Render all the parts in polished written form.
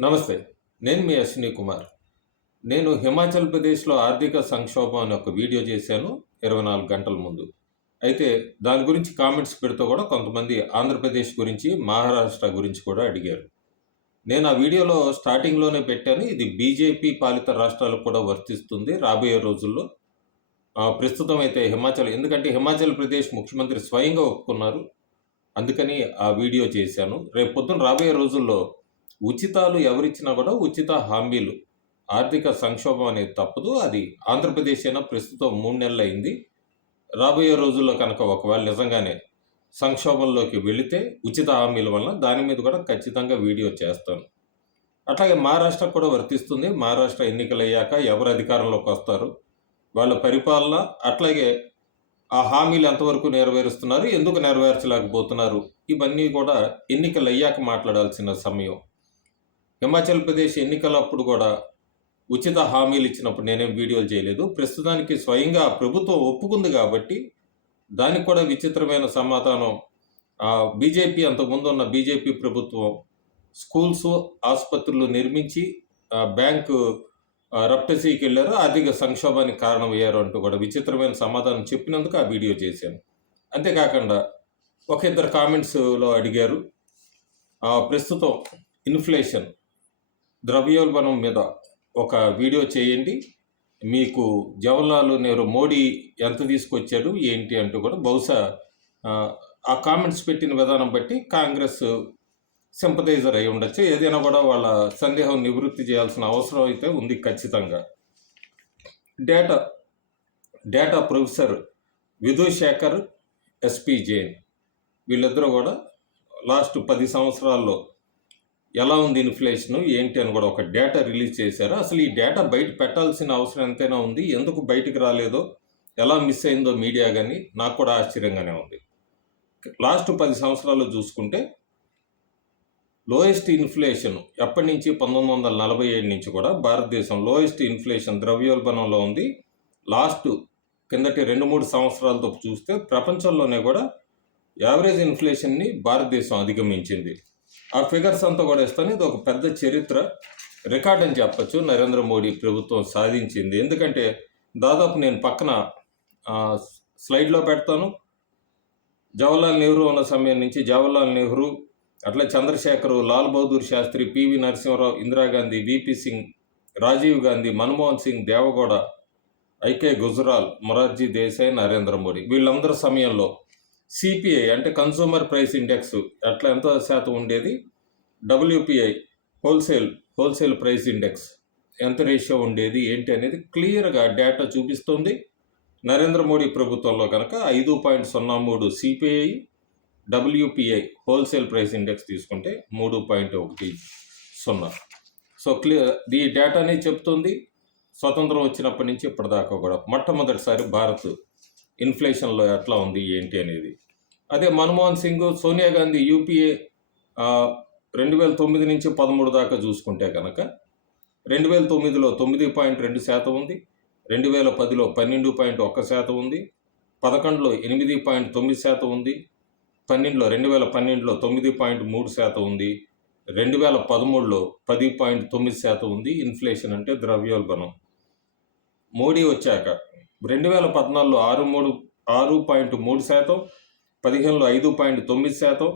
నమస్తే. నేను మీ అశ్విని కుమార్. నేను హిమాచల్ ప్రదేశ్‌లో ఆర్థిక సంక్షోభం అని ఒక వీడియో చేశాను 24 గంటల ముందు. అయితే దాని గురించి కామెంట్స్ పెడుతూ కూడా కొంతమంది ఆంధ్రప్రదేశ్ గురించి, మహారాష్ట్ర గురించి కూడా అడిగారు. నేను ఆ వీడియోలో స్టార్టింగ్‌లోనే పెట్టాను. ఇది బీజేపీ పాలిత రాష్ట్రాలకు కూడా వర్తిస్తుంది రాబోయే రోజుల్లో. ప్రస్తుతం అయితే ఎందుకంటే హిమాచల్ ప్రదేశ్ ముఖ్యమంత్రి స్వయంగా ఒప్పుకున్నారు. అందుకని ఆ వీడియో చేశాను. రేపు పొద్దున రాబోయే రోజుల్లో ఉచితాలు ఎవరిచ్చినా కూడా ఉచిత హామీలు, ఆర్థిక సంక్షోభం అనేది తప్పదు. అది ఆంధ్రప్రదేశ్ అయినా ప్రస్తుతం 3 నెలలయింది. రాబోయే రోజుల్లో కనుక ఒకవేళ నిజంగానే సంక్షోభంలోకి వెళితే ఉచిత హామీల వలన దాని మీద కూడా ఖచ్చితంగా వీడియో చేస్తాను. అట్లాగే మహారాష్ట్రకు కూడా వర్తిస్తుంది. మహారాష్ట్ర ఎన్నికలయ్యాక ఎవరు అధికారంలోకొస్తారు, వాళ్ళ పరిపాలన, అట్లాగే ఆ హామీలు ఎంతవరకు నెరవేరుస్తున్నారు, ఎందుకు నెరవేర్చలేకపోతున్నారు, ఇవన్నీ కూడా ఎన్నికలయ్యాక మాట్లాడాల్సిన సమయం. హిమాచల్ ప్రదేశ్ ఎన్నికలప్పుడు కూడా ఉచిత హామీలు ఇచ్చినప్పుడు నేనేం వీడియోలు చేయలేదు. ప్రస్తుతానికి స్వయంగా ప్రభుత్వం ఒప్పుకుంది కాబట్టి దానికి కూడా విచిత్రమైన సమాధానం. అంతకుముందున్న బీజేపీ ప్రభుత్వం స్కూల్స్, ఆసుపత్రులు నిర్మించి బ్యాంకు రప్టసీకి వెళ్ళారు, ఆర్థిక సంక్షోభానికి కారణమయ్యారు అంటూ కూడా విచిత్రమైన సమాధానం చెప్పినందుకు ఆ వీడియో చేశాను. అంతేకాకుండా ఒక ఇద్దరు కామెంట్స్లో అడిగారు, ప్రస్తుతం ఇన్ఫ్లేషన్, ద్రవ్యోల్బణం మీద ఒక వీడియో చేయండి, మీకు జవహర్లాల్ నెహ్రూ మోడీ ఎంత తీసుకొచ్చాడు ఏంటి అంటూ కూడా బహుశా ఆ కామెంట్స్ పెట్టిన విధానం బట్టి కాంగ్రెస్ సింపథైజర్ అయి ఉండొచ్చు. ఏదైనా కూడా వాళ్ళ సందేహం నివృత్తి చేయాల్సిన అవసరం అయితే ఉంది ఖచ్చితంగా. డేటా ప్రొఫెసర్ విధుశేఖర్, ఎస్పి జైన్, వీళ్ళిద్దరూ కూడా లాస్ట్ 10 సంవత్సరాల్లో ఎలా ఉంది ఇన్ఫ్లేషన్ ఏంటి అని కూడా ఒక డేటా రిలీజ్ చేశారు. అసలు ఈ డేటా బయట పెట్టాల్సిన అవసరం ఎంతైనా ఉంది. ఎందుకు బయటికి రాలేదో, ఎలా మిస్ అయిందో మీడియా కానీ నాకు కూడా ఆశ్చర్యంగానే ఉంది. లాస్ట్ 10 సంవత్సరాల్లో చూసుకుంటే లోయెస్ట్ ఇన్ఫ్లేషన్ ఎప్పటి నుంచి 1947 నుంచి కూడా భారతదేశం లోయెస్ట్ ఇన్ఫ్లేషన్ ద్రవ్యోల్బణంలో ఉంది. లాస్ట్ కిందటి 2-3 సంవత్సరాలతో చూస్తే ప్రపంచంలోనే కూడా యావరేజ్ ఇన్ఫ్లేషన్ని భారతదేశం అధిగమించింది. ఆ ఫిగర్స్ అంతా కూడా ఇస్తాను. ఇది ఒక పెద్ద చరిత్ర రికార్డ్ అని చెప్పచ్చు నరేంద్ర మోడీ ప్రభుత్వం సాధించింది. ఎందుకంటే దాదాపు నేను పక్కన స్లైడ్లో పెడతాను. జవహర్లాల్ నెహ్రూ ఉన్న సమయం నుంచి జవహర్లాల్ నెహ్రూ, అట్లా Chandrashekhar, Lal Bahadur Shastri, PV Narasimha Rao, Indira Gandhi, VP Singh, Rajiv Gandhi, Manmohan Singh, Deve Gowda, IK Gujral, Morarji Desai, Narendra Modi, వీళ్ళందరి సమయంలో సిపిఐ అంటే కన్సూమర్ ప్రైస్ ఇండెక్స్ ఎంత శాతం ఉండేది, డబ్ల్యూపిఐ హోల్సేల్ ప్రైస్ ఇండెక్స్ ఎంత రేషియో ఉండేది ఏంటి అనేది క్లియర్గా డేటా చూపిస్తుంది. నరేంద్ర మోడీ ప్రభుత్వంలో కనుక 5.03 CPI, WPI wholesale price index తీసుకుంటే 3.10. సో ఈ డేటానే చెప్తుంది స్వతంత్రం వచ్చినప్పటి నుంచి ఇప్పటిదాకా కూడా మొట్టమొదటిసారి భారత్ ఇన్ఫ్లేషన్లో ఎట్లా ఉంది ఏంటి అనేది. అదే మన్మోహన్ సింగ్, సోనియా గాంధీ యూపీఏ 2009 నుంచి 13 దాకా చూసుకుంటే కనుక 2009లో 9.2% ఉంది, 2010లో 12.1% ఉంది, 11లో 8.9% ఉంది, 2012లో 9.3% ఉంది, 2013లో 10.9% ఉంది. ఇన్ఫ్లేషన్ అంటే ద్రవ్యోల్బణం. మోడీ వచ్చాక 2014లో 6.3%, 15లో 5.9%,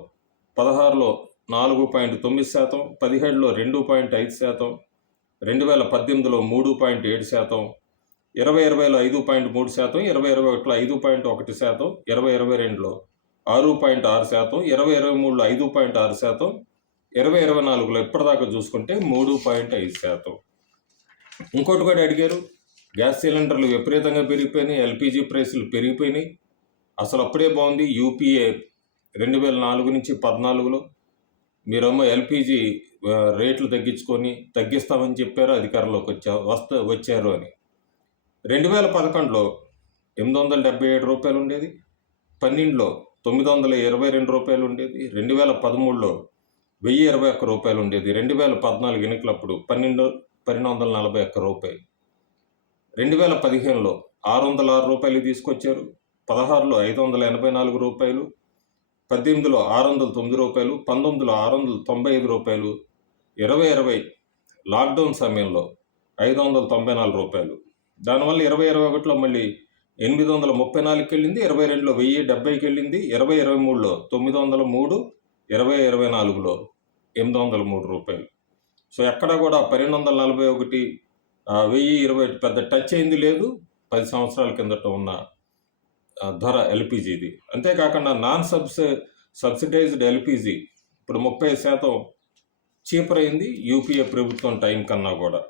16లో 4.9%, 17లో 2.5%, 2018లో 3.7%, 2020లో 5.3%, 2021లో 5.1%, 2022లో 6.6%, 2023లో 5.6%, 2024లో ఇప్పటిదాకా చూసుకుంటే 3.5%. ఇంకోటి కూడా అడిగారు, గ్యాస్ సిలిండర్లు విపరీతంగా పెరిగిపోయినాయి, ఎల్పిజి ప్రైసులు పెరిగిపోయినాయి. అసలు అప్పుడే బాగుంది. యూపీఏ 2004 నుంచి 14లో మీరేమో ఎల్పిజి రేట్లు తగ్గిస్తామని చెప్పారు, అధికారంలోకి వచ్చారు అని. 2011లో 877 రూపాయలు ఉండేది, 12లో 922 రూపాయలు ఉండేది, 2013లో 1021 రూపాయలు ఉండేది, 2014 ఎన్నికలప్పుడు 1241 రూపాయలు, 2015లో 606 రూపాయలు తీసుకొచ్చారు, 16లో 584 రూపాయలు, 18లో 609 రూపాయలు, 19లో 695 రూపాయలు, 2020 లాక్డౌన్ సమయంలో రూ. 594. దానివల్ల 2021లో మళ్ళీ 834కి వెళ్ళింది, 22లో 1070కి వెళ్ళింది, 2023లో 903, 2024లో రూ. 803. సో ఎక్కడ కూడా 1241, 1020 పెద్ద టచ్ అయింది లేదు 10 సంవత్సరాల కిందట ఉన్న ధర ఎల్పిజిది. అంతేకాకుండా సబ్సిడైజ్డ్ ఎల్పిజి ఇప్పుడు 30% చీపర్ అయింది యూపీఏ ప్రభుత్వం టైం కన్నా కూడా.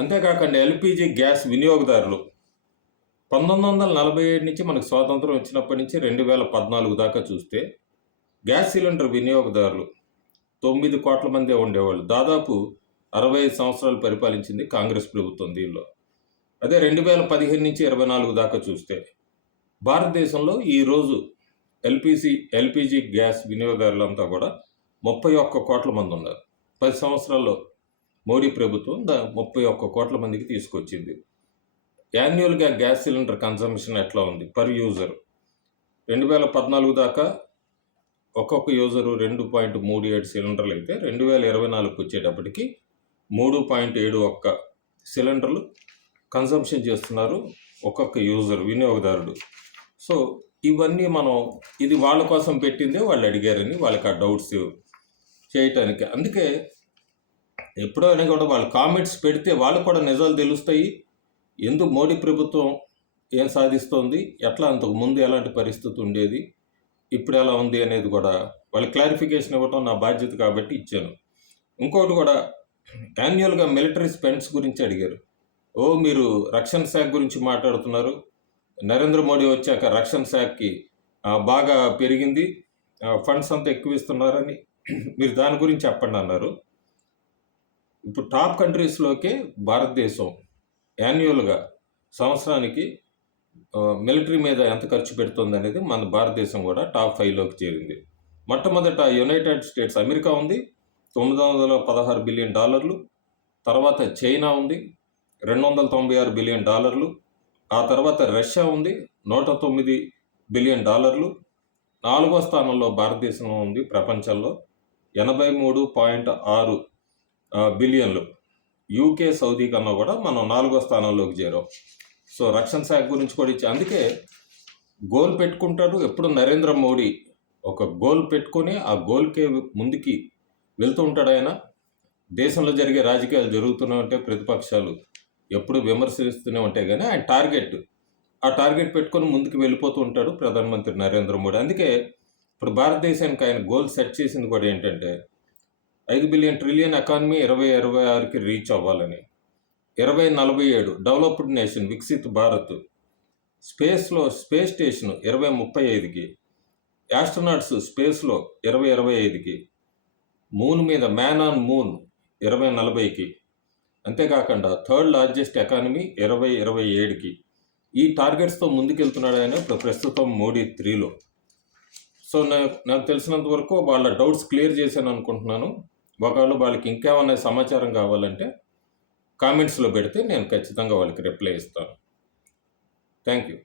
అంతేకాకుండా ఎల్పిజి గ్యాస్ వినియోగదారులు 1947 నుంచి మనకు స్వాతంత్రం వచ్చినప్పటి నుంచి 2014 దాకా చూస్తే గ్యాస్ సిలిండర్ వినియోగదారులు 9 కోట్ల మందే ఉండేవాళ్ళు. దాదాపు 65 సంవత్సరాలు పరిపాలించింది కాంగ్రెస్ ప్రభుత్వం దీనిలో. అదే 2015 నుంచి 24 దాకా చూస్తే భారతదేశంలో ఈరోజు ఎల్పిజి గ్యాస్ వినియోగదారులంతా కూడా 31 కోట్ల మంది ఉన్నారు. 10 సంవత్సరాల్లో మోడీ ప్రభుత్వం 31 కోట్ల మందికి తీసుకొచ్చింది. యాన్యువల్గా గ్యాస్ సిలిండర్ కన్సంప్షన్ ఎట్లా ఉంది పర్ యూజర్? 2014 దాకా ఒక్కొక్క యూజరు 2.37 సిలిండర్లు అయితే 2024కి వచ్చేటప్పటికి 3.71 సిలిండర్లు కన్సంప్షన్ చేస్తున్నారు ఒక్కొక్క యూజర్ వినియోగదారుడు. సో ఇవన్నీ ఇది వాళ్ళ కోసం పెట్టిందే, వాళ్ళు అడిగారని వాళ్ళకి ఆ డౌట్స్ చేయటానికి. అందుకే ఎప్పుడైనా కూడా వాళ్ళు కామెంట్స్ పెడితే వాళ్ళకు కూడా నిజాలు తెలుస్తాయి. ఎందుకు మోడీ ప్రభుత్వం ఏం సాధిస్తోంది, ఎట్లా అంతకు ముందు ఎలాంటి పరిస్థితి ఉండేది, ఇప్పుడు ఎలా ఉంది అనేది కూడా వాళ్ళ క్లారిఫికేషన్ ఇవ్వటం నా బాధ్యత కాబట్టి ఇచ్చాను. ఇంకోటి కూడా యాన్యువల్గా మిలిటరీ స్పెండ్స్ గురించి అడిగారు. మీరు రక్షణ శాఖ గురించి మాట్లాడుతున్నారు, నరేంద్ర మోడీ వచ్చాక రక్షణ శాఖకి బాగా పెరిగింది, ఫండ్స్ అంతా ఎక్కువ ఇస్తున్నారని మీరు దాని గురించి చెప్పండి అన్నారు. ఇప్పుడు టాప్ కంట్రీస్లోకే భారతదేశం యాన్యువల్గా సంవత్సరానికి మిలిటరీ మీద ఎంత ఖర్చు పెడుతుంది అనేది మన భారతదేశం కూడా టాప్ 5లోకి చేరింది. మొట్టమొదట యునైటెడ్ స్టేట్స్ అమెరికా ఉంది, $916 బిలియన్. తర్వాత చైనా ఉంది, $296 బిలియన్. ఆ తర్వాత రష్యా ఉంది, $109 బిలియన్. 4వ స్థానంలో భారతదేశం ఉంది ప్రపంచంలో, 83.6 బిలియన్లు. యూకే, సౌదీ కన్నా కూడా మనం 4వ స్థానంలోకి చేరాం. సో రక్షణ శాఖ గురించి కూడా అందుకే గోల్ పెట్టుకుంటాడు ఎప్పుడు నరేంద్ర మోడీ. ఒక గోల్ పెట్టుకొని ఆ గోల్కే ముందుకి వెళ్తూ ఉంటాడు ఆయన. దేశంలో జరిగే రాజకీయాలు జరుగుతూనే ఉంటే ప్రతిపక్షాలు ఎప్పుడు విమర్శిస్తూనే ఉంటాయి, కానీ ఆయన ఆ టార్గెట్ పెట్టుకొని ముందుకు వెళ్ళిపోతూ ఉంటాడు ప్రధానమంత్రి నరేంద్ర మోడీ. అందుకే ఇప్పుడు భారతదేశానికి ఆయన గోల్ సెట్ చేసింది కూడా ఏంటంటే 5 బిలియన్ ట్రిలియన్ ఎకానమీ 2026కి రీచ్ అవ్వాలని, 2047 developed nation Viksit Bharat, space station 2035కి, యాస్ట్రోనాట్స్ స్పేస్లో 2025కి, మూన్ మీద మ్యాన్ ఆన్ మూన్ 2040కి, అంతేకాకుండా థర్డ్ లార్జెస్ట్ ఎకానమీ 2027కి. ఈ టార్గెట్స్తో ముందుకెళ్తున్నాడు ఆయన ప్రస్తుతం మోడీ 3లో. సో నాకు తెలిసినంత వరకు వాళ్ళ డౌట్స్ క్లియర్ చేశాను అనుకుంటున్నాను. ఒకవేళ వాళ్ళకి ఇంకేమన్నా సమాచారం కావాలంటే కామెంట్స్లో పెడితే నేను ఖచ్చితంగా వాళ్ళకి రిప్లై ఇస్తాను. Thank you.